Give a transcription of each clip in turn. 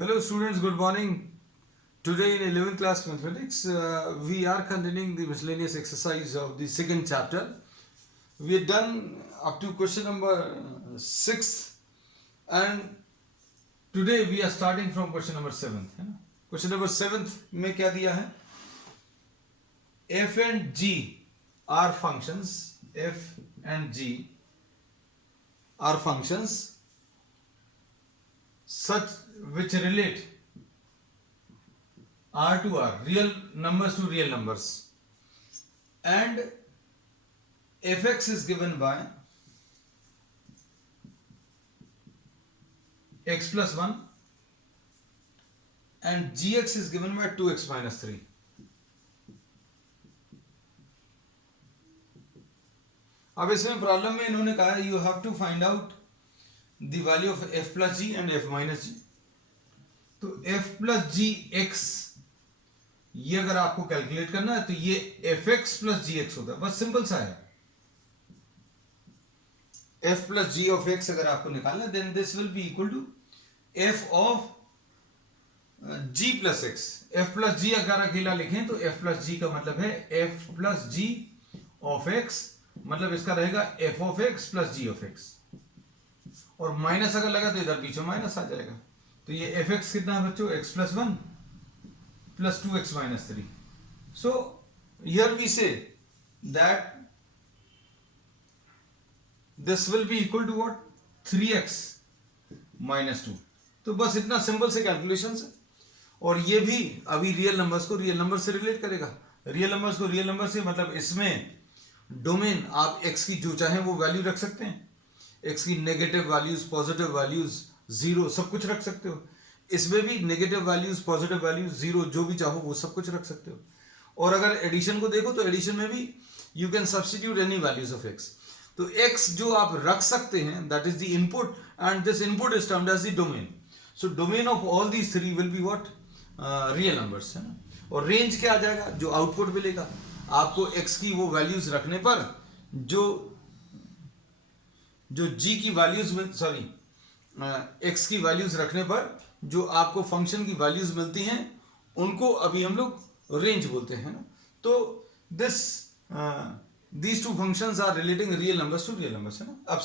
Hello students, good morning. Today in 11th class mathematics, we are continuing the miscellaneous exercise of the second chapter. We are done up to question number 6 and today we are starting from question number 7. Question number 7 में क्या दिया है? F and G are functions. F and G are functions such which relate R to R, real numbers to real numbers, and fx is given by x plus 1 and gx is given by 2x minus 3. अब इसमें problem में इन्होंने कहा है you have to find out the value of f plus g and f minus g. तो f plus g x ये अगर आपको कैलकुलेट करना है तो ये f x plus g x होता है. बस सिंपल सा है. f plus g of x अगर आपको निकालना है then this will be equal to f of g plus x. f plus g अगर अकेला लिखें तो f प्लस जी का मतलब है f plus g of x, मतलब इसका रहेगा f of x plus g of x. और माइनस अगर लगा तो इधर पीछे माइनस आ जाएगा. तो ये एफ एक्स कितना है बच्चों? X plus 1 plus 2x minus 3. So here we say that this will be equal to what? 3x minus 2. तो बस इतना सिंपल से कैलकुलेशन है. और ये भी अभी रियल नंबर्स को रियल नंबर से रिलेट करेगा. रियल नंबर्स को रियल नंबर से मतलब इसमें डोमेन आप x की जो चाहें वो वैल्यू रख सकते हैं. x की negative values, positive values, zero सब कुछ रख सकते हो. इसमें भी negative values, positive values, zero जो भी चाहो वो सब कुछ रख सकते हो. और अगर एडिशन को देखो तो एडिशन में भी you can substitute any values of x. तो x जो आप रख सकते हैं that is the input and this input is termed as the domain. So domain of all these three will be what? Real numbers, है ना. और range क्या आ जाएगा? जो आउटपुट मिलेगा आपको x की वो वैल्यूज रखने पर जो g की वैल्यूज सॉरी x की वैल्यूज रखने पर जो आपको फंक्शन की वैल्यूज मिलती हैं उनको अभी हम लोग रेंज बोलते हैं ना. तो these two functions are relating real numbers to real numbers, है ना. अब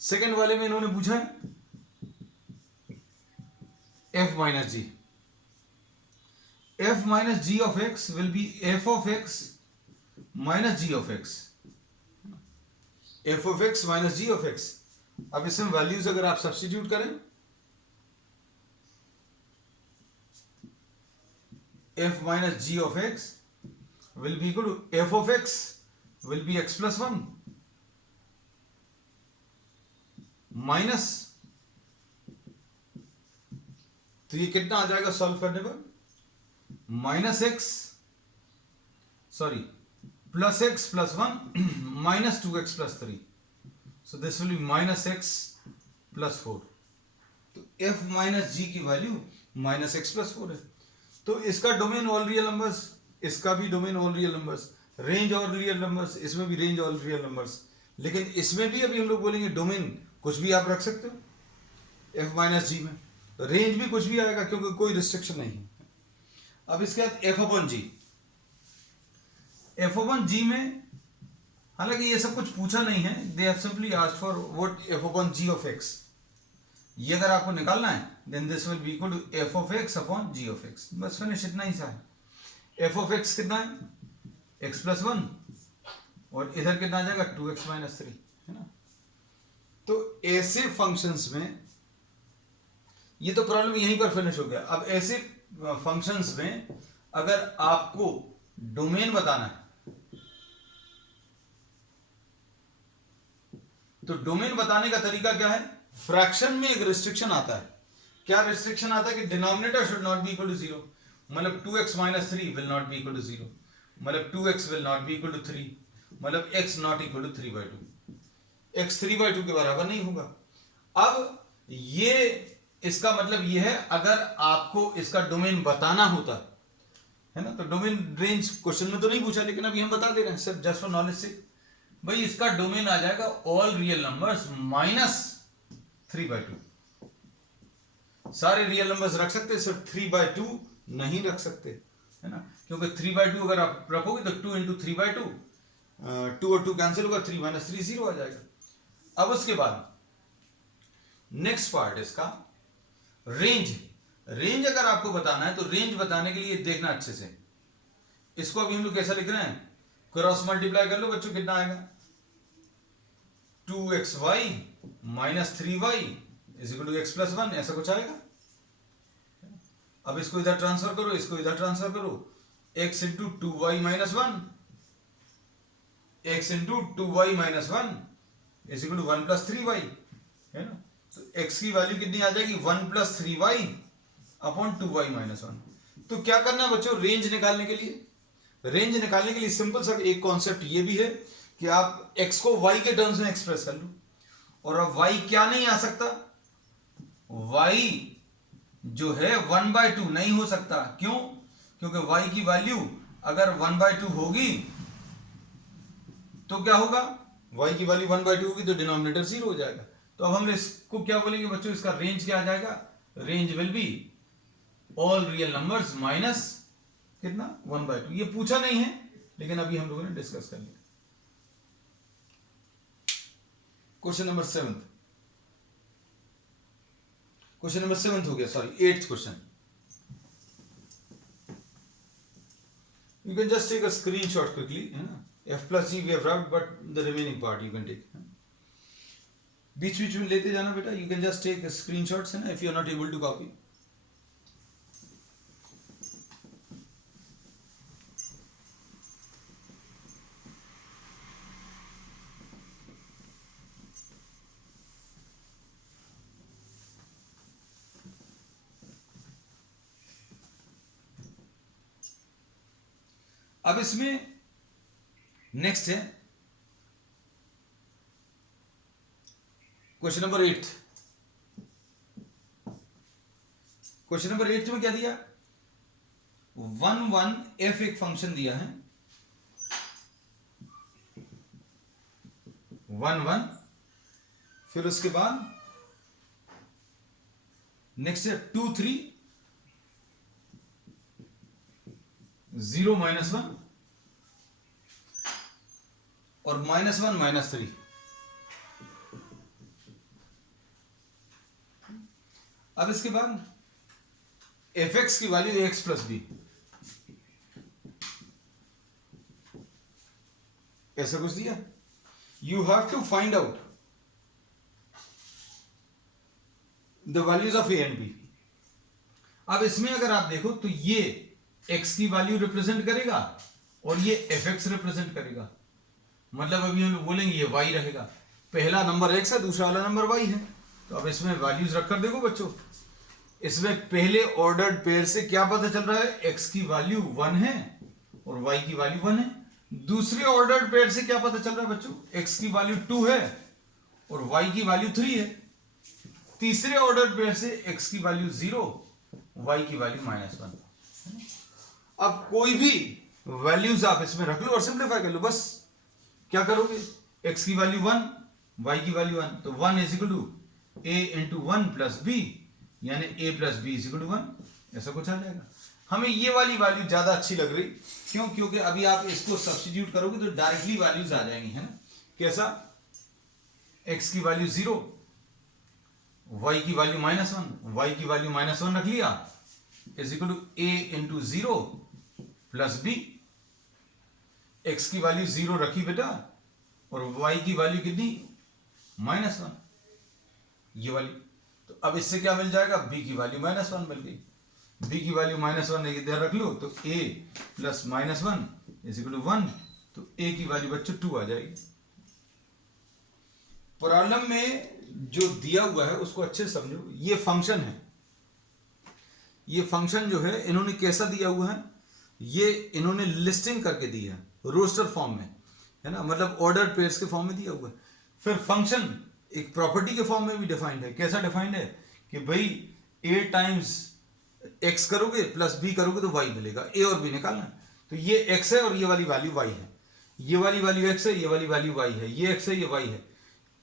सेकंड वाले में इन्होंने पूछा है f minus g. f minus g of x will be f of x minus g of x. f of x minus g of x. अब इसमें वैल्यूज अगर आप सब्स्टिट्यूट करें f minus g of x will be equal to f of x will be x plus 1 minus, तो ये कितना आ जाएगा solve करने पर? Minus x sorry plus x plus 1 minus 2x plus 3. So this will B minus x plus 4. तो f minus जी की value minus x plus 4 है. तो इसका डोमेन ऑल रियल नंबर्स, इसका भी domain all real numbers, range all real numbers, इसमें भी range all real numbers. लेकिन इसमें भी अभी हम लोग बोलेंगे डोमेन कुछ भी आप रख सकते हो f माइनस जी में. रेंज भी कुछ भी आएगा क्योंकि कोई रिस्ट्रिक्शन नहीं है. अब इसके बाद f upon g. f upon g में हालांकि ये सब कुछ पूछा नहीं है. They have simply asked for what f upon g of x. ये अगर आपको निकालना है then this will be equal to f of x upon g of x. बस फिनिश, इतना ही सा है. f ऑफ x कितना है? x प्लस 1 और इधर कितना आ जाएगा? 2x माइनस 3, है ना. तो ऐसे फंक्शंस में ये तो प्रॉब्लम यहीं पर फिनिश हो गया. अब ऐसे फंक्शंस में अगर आपको डोमेन बताना है तो डोमेन बताने का तरीका क्या है? फ्रैक्शन में एक रिस्ट्रिक्शन आता है. क्या रिस्ट्रिक्शन आता है कि denominator should not be equal to 0. मतलब 2x minus 3 will not be equal to 0. मतलब 2x will not be equal to 3. मतलब x not equal to 3/2. x 3/2 के बराबर नहीं होगा. अब ये इसका मतलब ये है अगर आपको इसका डोमेन बताना होता है ना, तो डोमेन रेंज क्वेश्चन में तो नहीं पूछा लेकिन अभी हम बता दे रहे हैं सिर्फ जस्ट फॉर नॉलेज से. भाई इसका डोमेन आ जाएगा ऑल रियल नंबर्स माइनस 3/2. सारे रियल नंबर्स रख सकते, सिर्फ 3/2 नहीं रख सकते, है ना, क्योंकि 3/2 अगर आप रखोगे तो 2 × 3/2, 2 और 2 कैंसिल होगा, 3 - 3 0 आ जाएगा। अब उसके बाद नेक्स्ट पार्ट इसका रेंज। रेंज अगर आपको बताना है तो रेंज बताने के लिए देखना अच्छे से, इसको अभी हम लोग कैसा लिख रहे हैं, क्रॉस मल्टीप्लाई कर लो बच्चों, कितना आएगा 2xy - 3y = x + 1, ऐसा कुछ आएगा। अब इसको इधर ट्रांसफर करो, इसको इधर ट्रांसफर करो, x × 2y - 1, x × 2y - 1 = 1 + 3y, है ना। तो x की वैल्यू कितनी आ जाएगी, 1 + 3y / 2y - 1। तो क्या करना है बच्चों, रेंज निकालने के लिए, रेंज निकालने के लिए सिंपल सा एक कॉन्सेप्ट ये भी है कि आप x को y के टर्म्स में एक्सप्रेस कर लो, और अब y क्या नहीं आ सकता, y जो है 1/2 नहीं हो सकता। क्यों? क्योंकि y की वैल्यू अगर 1/2 होगी तो क्या होगा, y की वैल्यू 1/2 होगी तो डिनोमिनेटर 0 हो जाएगा। तो अब हम इसको क्या बोलेंगे बच्चों, इसका रेंज क्या आ जाएगा, range will be all real numbers minus कितना 1/2। ये पूछा नहीं है लेकिन अभी हम लोगों ने डिस्कस कर लिया। क्वेश्चन नंबर 7, क्वेश्चन नंबर 7 हो गया, sorry 8th question. You can just take a screenshot quickly, है ना। F + G we have rubbed, but the remaining part you can take. बीच बीच में लेते जाना बेटा, you can just take screenshots, है ना, if you are not able to copy. अब इसमें नेक्स्ट है क्वेश्चन नंबर 8। क्वेश्चन नंबर 8 में क्या दिया, 1 1 f एक फंक्शन दिया है, 1 1, फिर उसके बाद नेक्स्ट है 2 3 0 - 1 और -1 - 3। अब इसके बाद fx की वैल्यू x + b, ऐसा कुछ दिया। You have to find out the values of a and b। अब इसमें अगर आप देखो तो ये x की वैल्यू रिप्रेजेंट करेगा और ये fx रिप्रेजेंट करेगा, मतलब अभी हम बोलेंगे ये y रहेगा, पहला नंबर x है, दूसरा वाला नंबर y है। तो अब इसमें वैल्यूज रखकर देखो बच्चों, इसमें पहले ऑर्डर्ड पेयर से क्या पता चल रहा है, x की वैल्यू 1 है और y की वैल्यू 1 है। दूसरे ऑर्डर्ड पेयर से क्या पता चल रहा है बच्चों, x की वैल्यू 2 है और y की वैल्यू 3 है। तीसरे ऑर्डर्ड पेयर से x की वैल्यू 0, y की वैल्यू -1। अब कोई भी वैल्यूज आप इसमें रख लो और सिंप्लीफाई कर लो, बस क्या करोगे, x की वैल्यू 1, y की वैल्यू 1, तो 1 = a × 1 + b, यानी a + b = 1, ऐसा कुछ आ जाएगा। हमें ये वाली वैल्यू ज्यादा अच्छी लग रही, क्यों, क्योंकि अभी आप इसको सब्स्टिट्यूट करोगे तो डायरेक्टली वैल्यूज आ जाएंगी, है ना। कैसा, x की वैल्यू 0, y की वैल्यू -1, y की वैल्यू -1 रख लिया, = a × 0 + b। x की वैल्यू 0 रखी बेटा और y की वैल्यू कितनी, -1, ये वाली। तो अब इससे क्या मिल जाएगा, b की वैल्यू -1 मिल गई। b की वैल्यू -1 इधर रख लो तो a + -1 = 1, तो a की वैल्यू बच्चों 2 आ जाएगी। प्रॉब्लम में जो दिया हुआ है उसको अच्छे से समझो, ये फंक्शन है, ये फंक्शन जो है इन्होंने कैसा दिया हुआ है, ये इन्होंने लिस्टिंग करके दी है रोस्टर फॉर्म में, है ना, मतलब ऑर्डर पेयर्स के फॉर्म में दिया हुआ है। फिर फंक्शन एक प्रॉपर्टी के फॉर्म में भी डिफाइंड है। कैसा डिफाइंड है कि भाई a × x करोगे + b करोगे तो y मिलेगा, a और b निकालना। तो ये x है और ये वाली वैल्यू y है, ये वाली वैल्यू x है, ये वाली वैल्यू y है, ये x है, ये y है।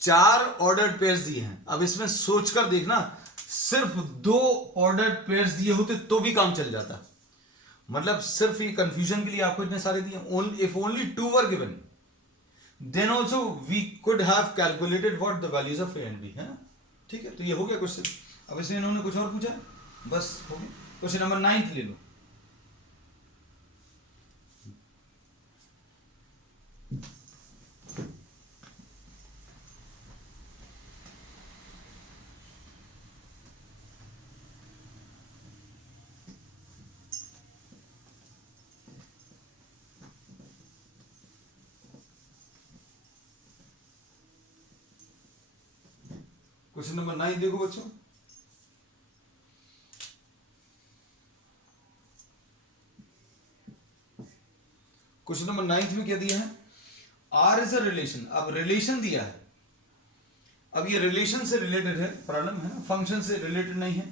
4 ऑर्डर्ड पेयर्स दिए हैं। अब इसमें सोचकर देखना, सिर्फ 2 ऑर्डर्ड पेयर्स दिए होते तो भी काम चल जाता। मतलब सिर्फ ये कंफ्यूजन के लिए आपको इतने सारे दिए। If only 2 were given then also we could have calculated what the values of a and b, है ना। ठीक है, तो ये हो गया क्वेश्चन। अब इसमें इन्होंने कुछ और पूछा, बस हो गया। क्वेश्चन नंबर 9 ले लो। क्वेश्चन नंबर 9 देखो बच्चों। क्वेश्चन नंबर 9 में क्या दिया है? R is a relation. अब रिलेशन दिया है, अब ये रिलेशन से रिलेटेड है, प्रॉब्लम है ना, फंक्शन से रिलेटेड नहीं है।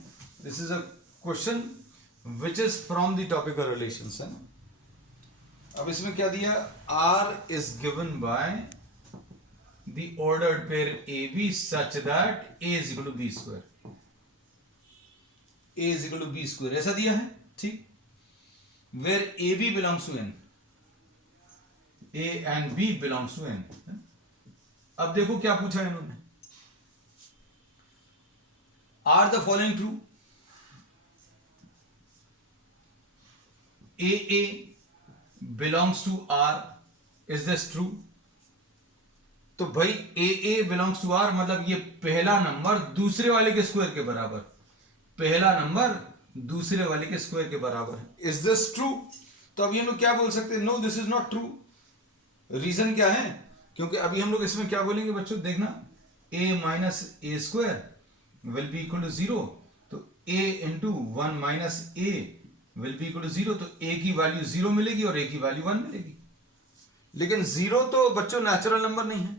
This is a question which is from the topic of relations, है ना। अब इसमें क्या दिया? R is given by the ordered pair AB such that A is equal to B square, A is equal to B square ऐसा दिया है, ठीक। where AB belongs to N, A and B belongs to N। अब देखो क्या पूछा है इन्होंने, are the following true? AA belongs to R, is this true? तो भाई ए ए बिलोंग्स टू आर मतलब ये पहला नंबर दूसरे वाले के स्क्वायर के बराबर, पहला नंबर दूसरे वाले के स्क्वायर के बराबर है। Is this true? तो अब ये लोग क्या बोल सकते हैं? No this is not true. Reason क्या है? क्योंकि अभी हम लोग इसमें क्या बोलेंगे बच्चों, देखना, a minus a square will be equal to 0, तो a into 1 minus a will be equal to 0, तो ए की वैल्यू 0 मिलेगी और ए की वैल्यू 1 मिलेगी। लेकिन 0 तो बच्चों नेचुरल नंबर नहीं है,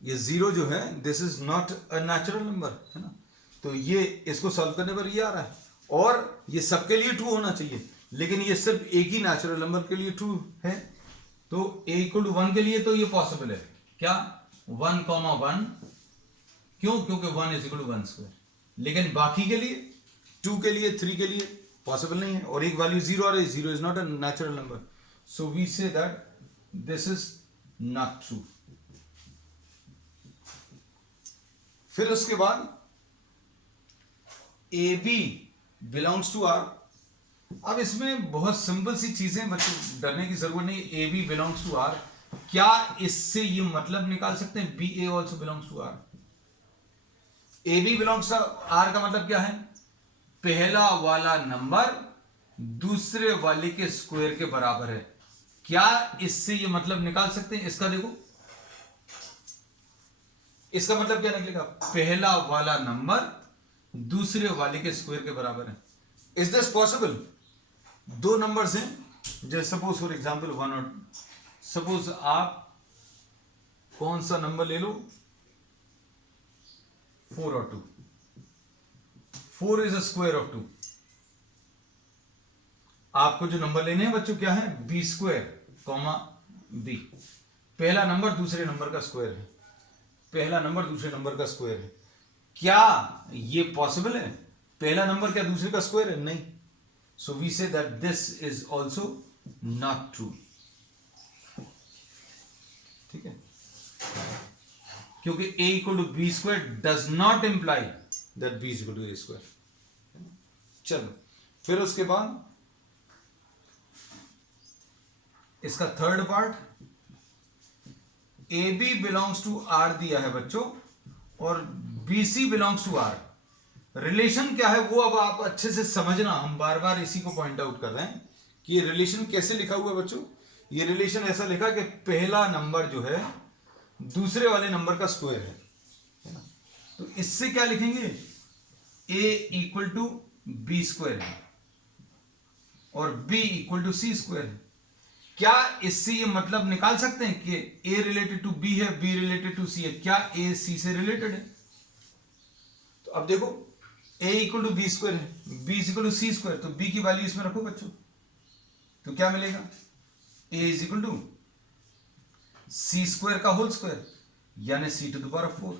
ये 0 जो है this is not a natural number, है ना। तो ये इसको सॉल्व करने पर ये आ रहा है, और ये सबके लिए ट्रू होना चाहिए, लेकिन ये सिर्फ एक ही नेचुरल नंबर के लिए ट्रू है। तो a इक्वल टू 1 के लिए तो ये पॉसिबल है, क्या 1,1, क्यों? क्योंकि 1 इज इक्वल टू 1 स्क्वायर। लेकिन बाकी के लिए 2 के लिए 3 के लिए पॉसिबल नहीं है, और एक वैल्यू 0 आ रही है, 0 is not a natural number, so we say that this is not true. फिर उसके बाद a b belongs to r. अब इसमें बहुत सिंपल सी चीजें, बच्चों डरने की जरूरत नहीं। A b belongs to r, क्या इससे ये मतलब निकाल सकते हैं b a also belongs to r? A b belongs to r का मतलब क्या है? पहला वाला नंबर दूसरे वाले के स्क्वायर के बराबर है। क्या इससे ये मतलब निकाल सकते हैं? इसका देखो, इसका मतलब क्या निकलेगा? पहला वाला नंबर दूसरे वाले के स्क्वायर के बराबर है। Is this possible? दो नंबर्स हैं, जैसे सपोज फॉर एग्जांपल 1 और, सपोज आप कौन सा नंबर ले लो, 4 और 2, 4 इज अ स्क्वायर ऑफ 2। आपको जो नंबर लेने हैं बच्चों क्या है? B square comma b. पहला नंबर दूसरे नंबर का स्क्वायर है, पहला नंबर दूसरे नंबर का स्क्वायर है। क्या ये पॉसिबल है? पहला नंबर क्या दूसरे का स्क्वायर है? नहीं। So we say that this is also not true, ठीक है, क्योंकि a equal to b square does not imply that b equal to a square. चलो फिर उसके बाद इसका third part, a b belongs to r दिया है बच्चों, और b c belongs to r. Relation क्या है वो अब आप अच्छे से समझना, हम बार बार इसी को पॉइंट आउट कर रहे हैं कि ये रिलेशन कैसे लिखा हुआ है बच्चों। ये रिलेशन ऐसा लिखा कि पहला नंबर जो है दूसरे वाले नंबर का स्क्वायर है ना। तो इससे क्या लिखेंगे? a equal to b square है और b equal to c square है। क्या इससे ये मतलब निकाल सकते हैं कि a रिलेटेड टू b है, b रिलेटेड टू c है? क्या a c से रिलेटेड है? तो अब देखो, a equal to b square है, b equal to c square, तो b की वैल्यू इसमें रखो बच्चों, तो क्या मिलेगा? a is equal to c square का होल स्क्वायर, यानी c टू द पावर 4।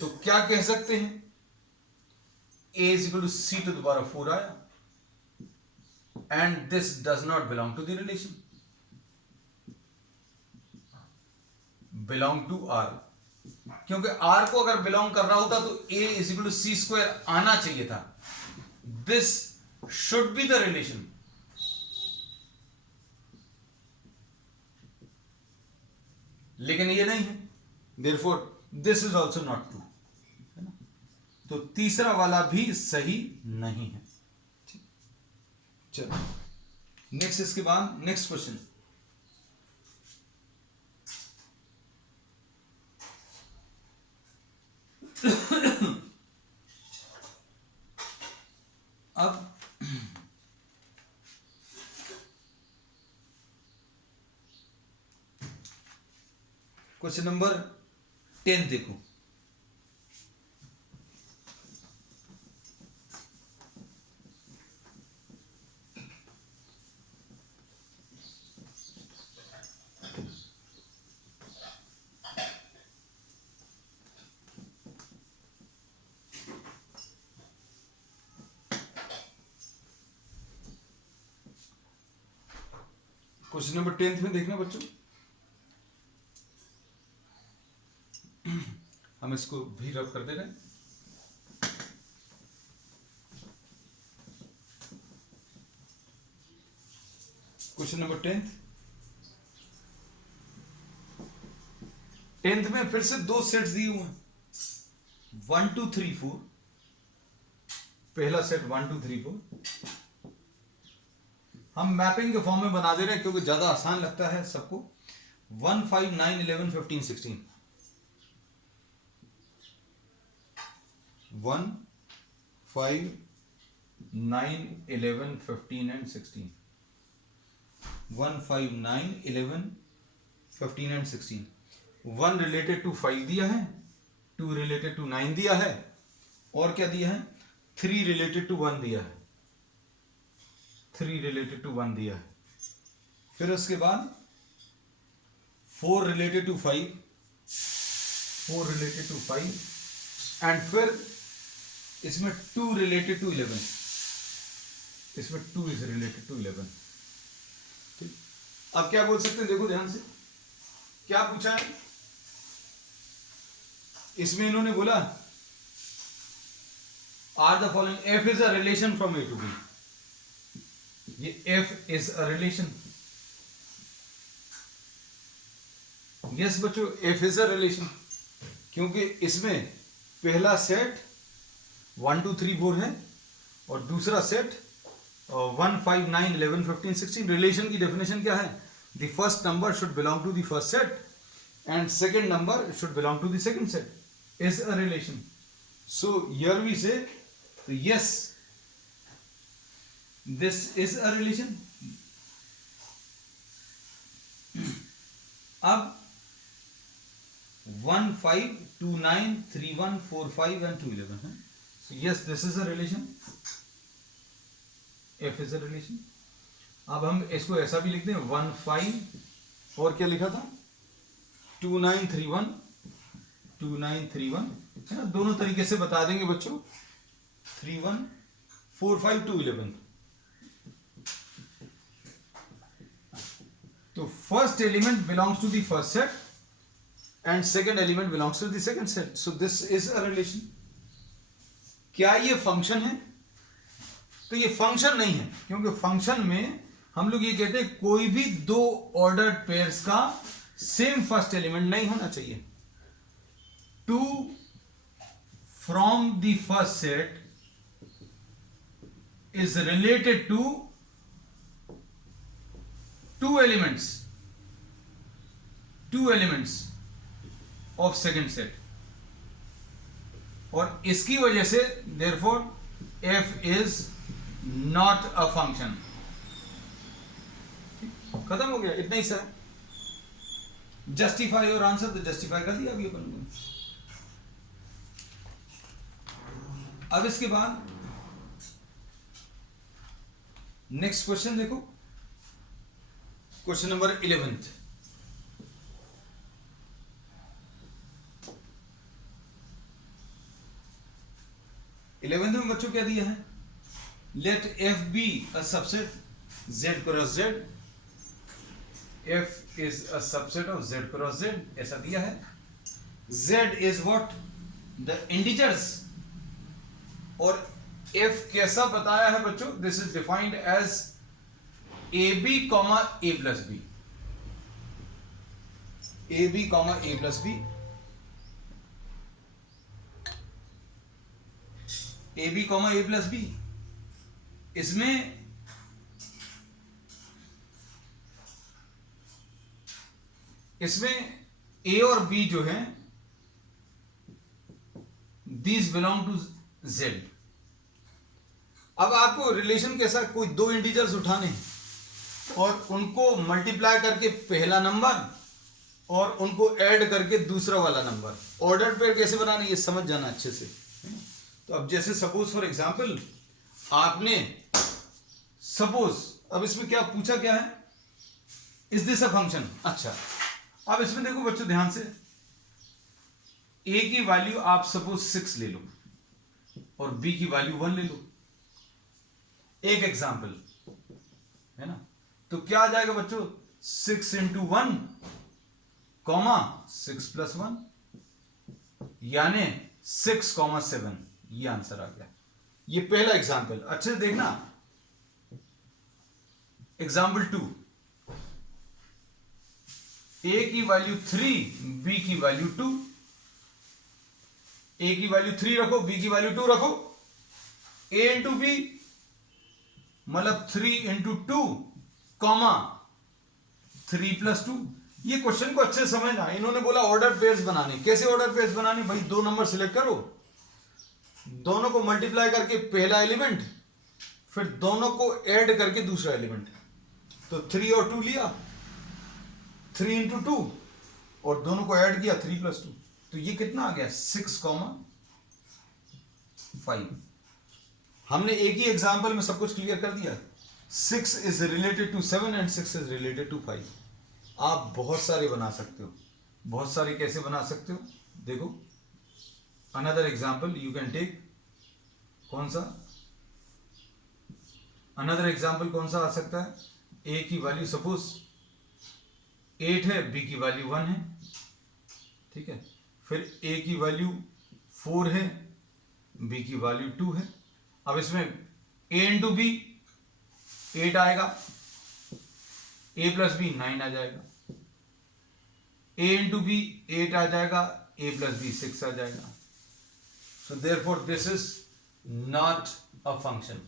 तो क्या कह सकते हैं, a is equal to c to the power of 4 आया, and this does not belong to the relation, belong to r, क्योंकि r को अगर बिलोंग कर रहा होता तो a is equal to c square आना चाहिए था, this should be the relation, लेकिन ये नहीं है, therefore this is also not true, है ना, तो तीसरा वाला भी सही नहीं है। चलो नेक्स्ट, इसके बाद नेक्स्ट क्वेश्चन, अब क्वेश्चन नंबर 10 देखो, क्वेश्चन नंबर 10 में देखना बच्चों, हम इसको भी रब कर दे रहे हैं। क्वेश्चन नंबर 10th में फिर से दो सेट्स दिए हुए हैं, 1 2 3 4, पहला सेट 1 2 3 4, हम मैपिंग के फॉर्म में बना दे रहे हैं क्योंकि ज्यादा आसान लगता है सबको, 1 5 9 11 15 16, 1 5 9 11 15 एंड 16, 1 5 9 11 15 एंड 16, 1 रिलेटेड टू 5 दिया है, 2 रिलेटेड टू 9 दिया है, और क्या दिया है, 3 रिलेटेड टू 1 दिया है, 3 रिलेटेड टू 1 दिया है, फिर उसके बाद 4 related to 5, 4 related to 5, and फिर इसमें 2 रिलेटेड टू 11, इसमें 2 इज रिलेटेड टू 11। ठीक, अब क्या बोल सकते हैं, देखो ध्यान से क्या पूछा है, इसमें इन्होंने बोला are the following, f is a relation from A to B, ये f is a relation, yes बच्चों एफ इज अ रिलेशन, क्योंकि इसमें पहला सेट 1 2 3 4 है और दूसरा सेट 1 5 9 11 15 16, रिलेशन की डेफिनेशन क्या है, the first number should belong to the first set and second number should belong to the second set, is a relation, so here we say yes this is a relation। अब 1 5 2 9 3 1 4 5 and 2 11 है, so yes this is a relation, f is a relation। अब हम इसको ऐसा भी लिखते हैं 1 5 और क्या लिखा था 2 9 3 1 2 9 3 1, है ना, दोनों तरीके से बता देंगे बच्चों, 3 1 4 5 2 11, तो first element belongs to the first set and second element belongs to the second set, so this is a relation. क्या ये फंक्शन है, तो ये फंक्शन नहीं है, क्योंकि फंक्शन में हम लोग ये कहते हैं कोई भी दो ऑर्डर्ड पेयर्स का सेम फर्स्ट एलिमेंट नहीं होना चाहिए, two from the first set is related to two elements of second set, और इसकी वजह से therefore f is not a function। खत्म हो गया, इतना ही सा है, जस्टिफाई और आंसर तो जस्टिफाई कर दिया अभी अपन को। अब इसके बाद नेक्स्ट क्वेश्चन देखो, क्वेश्चन नंबर 11th, 11th में बच्चों क्या दिया है, late f be a subset z cross z, f is a subset of z cross z, ऐसा दिया है। z is what, the integers, और f कैसा बताया है बच्चों, this is defined as ab comma a plus b, ab comma a plus b, ab comma a plus b। इसमें a और b जो है, दीज बिलोंग टू z। अब आपको रिलेशन कैसा, कोई दो इंटीजर्स उठाने और उनको मल्टीप्लाई करके पहला नंबर और उनको ऐड करके दूसरा वाला नंबर, ऑर्डर पेयर कैसे बनाने ये समझ जाना अच्छे से। तो अब जैसे सपोज फॉर एग्जांपल आपने सपोज, अब इसमें क्या पूछा, क्या है, इज दिस अ फंक्शन। अच्छा, अब इसमें देखो बच्चों ध्यान से, a की वैल्यू आप सपोज 6 ले लो और b की वैल्यू 1 ले लो, एक एग्जांपल है ना। तो क्या आ जाएगा बच्चों, 6 इंटू 1 कॉमा 6 प्लस 1, यानी 6 कॉमा 7, ये आंसर आ गया। ये पहला एग्जांपल, अच्छे से देखना। एग्जांपल 2, a की वैल्यू 3, b की वैल्यू 2, a की वैल्यू 3 रखो, b की वैल्यू 2 रखो, a इंटू बी मतलब 3 इंटू 2 कॉमा 3 प्लस 2। ये क्वेश्चन को अच्छे से समझना, इन्होंने बोला ऑर्डर पेयर्स बनाने, कैसे ऑर्डर पेयर्स बनाने भाई, दो नंबर सिलेक्ट करो, दोनों को मल्टीप्लाई करके पहला एलिमेंट, फिर दोनों को ऐड करके दूसरा एलिमेंट। तो 3 और 2 लिया, 3 इंटू 2 और दोनों को ऐड किया 3 प्लस 2, तो ये कितना आ गया, 6 कॉमा 5। हमने एक ही एग्जांपल में सब कुछ क्लियर कर दिया। 6 is related to 7 and 6 is related to 5। आप बहुत सारे बना सकते हो, बहुत सारे कैसे बना सकते हो, देखो another example you can take, कौन सा अनदर एग्जांपल कौन सा आ सकता है, a की वैल्यू सपोज 8 है, b की वैल्यू 1 है, ठीक है, फिर a की वैल्यू 4 है, b की वैल्यू 2 है। अब इसमें a इंटू बी 8 आएगा, a प्लस बी 9 आ जाएगा, a इंटू बी 8 आ जाएगा, a प्लस बी 6 आ जाएगा। So therefore this is not a function.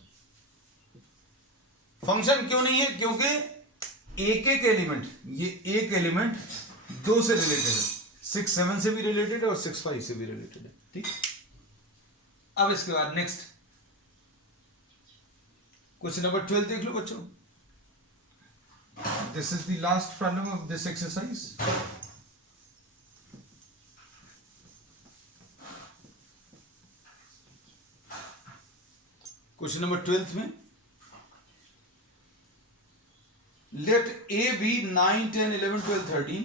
Function क्यों नहीं है, क्योंकि एक एक एलिमेंट, ये एक एलिमेंट 2 से रिलेटेड है, 6 7 से भी रिलेटेड है और 6 5 से भी रिलेटेड है, ठीक। अब इसके बाद नेक्स्ट क्वेश्चन नंबर 12 देख लो बच्चों। This is the last problem of this exercise. Question number 12 में लेट a be 9 10 11 12 13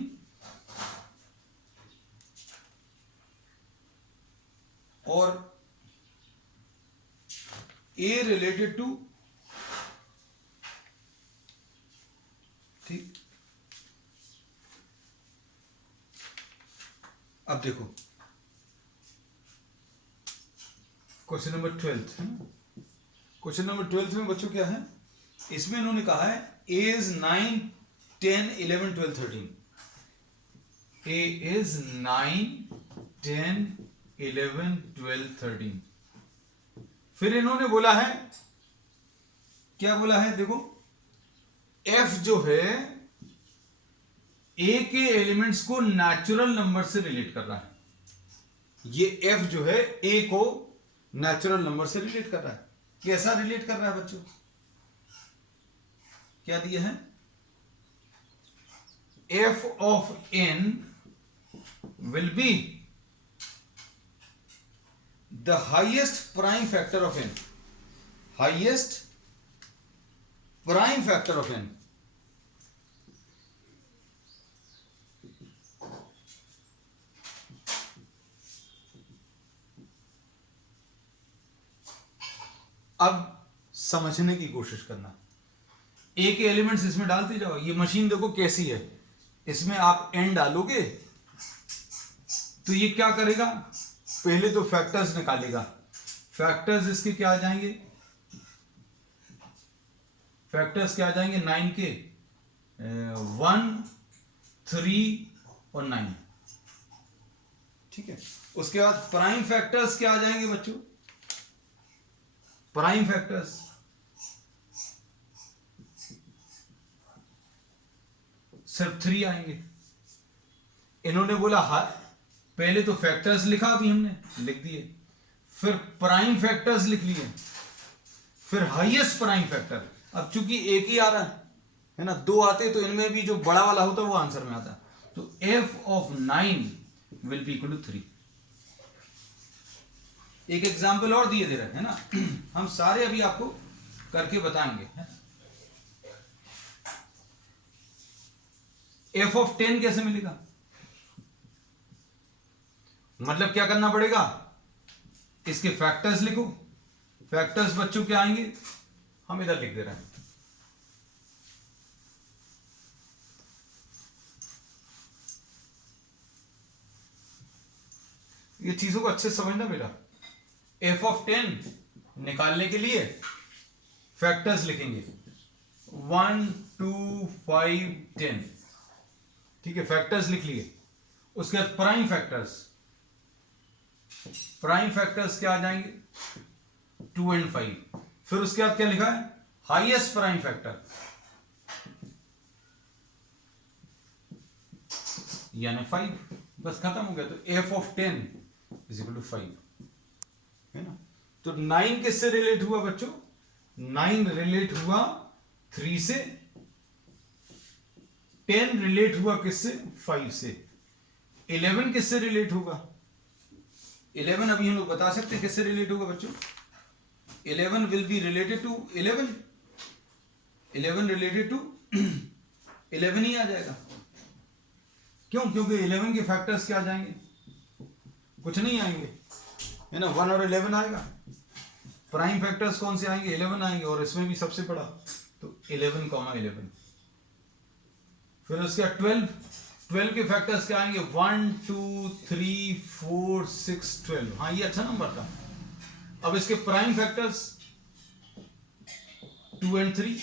और a रिलेटेड टू, ठीक। अब देखो क्वेश्चन नंबर 12 है ना, क्वेश्चन नंबर 12 में बच्चों क्या है, इसमें इन्होंने कहा है a is 9 10 11 12 13, a is 9 10 11 12 13। फिर इन्होंने बोला है, क्या बोला है, देखो f जो है a के एलिमेंट्स को नेचुरल नंबर से रिलेट कर रहा है। ये f जो है a को नेचुरल नंबर से रिलेट कर रहा है। कैसा रिलेट कर रहा है बच्चों, क्या दिया है, f of n will be the highest prime factor of n, highest prime factor of n, अब समझने की कोशिश करना, ए के एलिमेंट्स इसमें डालते जाओ। ये मशीन देखो कैसी है, इसमें आप एन डालोगे तो ये क्या करेगा, पहले तो फैक्टर्स निकालेगा। फैक्टर्स इसके क्या आ जाएंगे, फैक्टर्स क्या आ जाएंगे 9 के, 1, 3 और 9। ठीक है, उसके बाद प्राइम फैक्टर्स क्या आ जाएंगे बच्चों, प्राइम फैक्टर्स सिर्फ 3 आएंगे। इन्होंने बोला पहले तो फैक्टर्स लिखा, अभी हमने लिख दिए, फिर प्राइम फैक्टर्स लिख लिए, फिर हाईएस्ट प्राइम फैक्टर। अब चूंकि एक ही आ रहा है ना, 2 आते तो इनमें भी जो बड़ा वाला होता वो आंसर में आता। तो f of 9 will be equal to 3। एक एग्जाम्पल और दिए दे रहे हैं ना, हम सारे अभी आपको करके बताएंगे। f ऑफ 10 कैसे मिलेगा, मतलब क्या करना पड़ेगा, इसके फैक्टर्स लिखो। फैक्टर्स बच्चों क्या आएंगे, हम इधर लिख दे रहे हैं। ये चीजों को अच्छे से समझना बेटा। f ऑफ 10 निकालने के लिए फैक्टर्स लिखेंगे 1, 2, 5, 10। ठीक है, फैक्टर्स लिख लिए। उसके बाद प्राइम फैक्टर्स, प्राइम फैक्टर्स क्या आ जाएंगे 2 और 5। फिर उसके बाद क्या लिखा है, हाईएस्ट प्राइम फैक्टर यानी 5। बस खत्म हो गया। तो f of 10 is equal to 5 है ना। तो 9 किससे रिलेट हुआ बच्चों, 9 रिलेट हुआ 3 से, 10 रिलेट हुआ किससे 5 से, 11 किससे रिलेट होगा, 11 अभी हम लोग बता सकते हैं किससे रिलेट होगा बच्चों। 11 will be related to 11, 11 related to 11 ही आ जाएगा। क्यों, क्योंकि 11 के फैक्टर्स क्या आ जाएंगे, कुछ नहीं आएंगे है ना, 1 और 11 आएगा। प्राइम फैक्टर्स कौन से आएंगे, 11 आएंगे, और इसमें भी सबसे बड़ा तो 11, 11। फिर उसके बाद 12 के फैक्टर्स क्या आएंगे, 1, 2, 3, 4, 6, 12। हाँ ये अच्छा नंबर था। अब इसके प्राइम फैक्टर्स 2 और 3,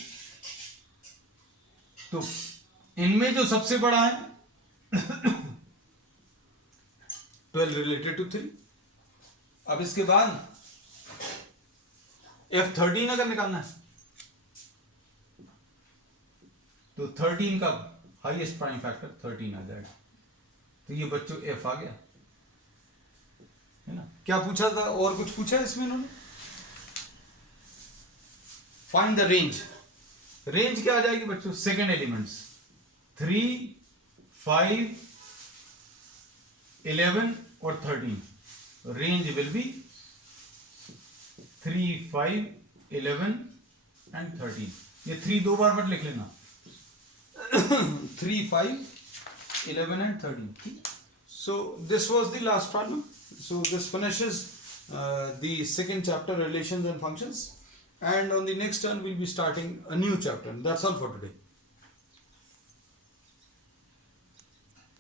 तो इनमें जो सबसे बड़ा है 12 रिलेटेड टू 3। अब इसके बाद F13 अगर निकालना है तो 13 का हाईएस्ट प्राइम फैक्टर 13 आ जाएगा। तो ये बच्चों F आ गया है ना। क्या पूछा था, और कुछ पूछा है इसमें इन्होंने, फाइंड द रेंज। रेंज क्या आ जाएगी बच्चों, सेकेंड एलिमेंट्स 3, 5, 11 और 13। Range will be 3, 5, 11 and 13। ये 3 दो बार मत लिख लेना 3, 5, 11 and 13. So this was the last problem. So this finishes the second chapter, relations and functions, and on the next turn we'll be starting a new chapter. That's all for today.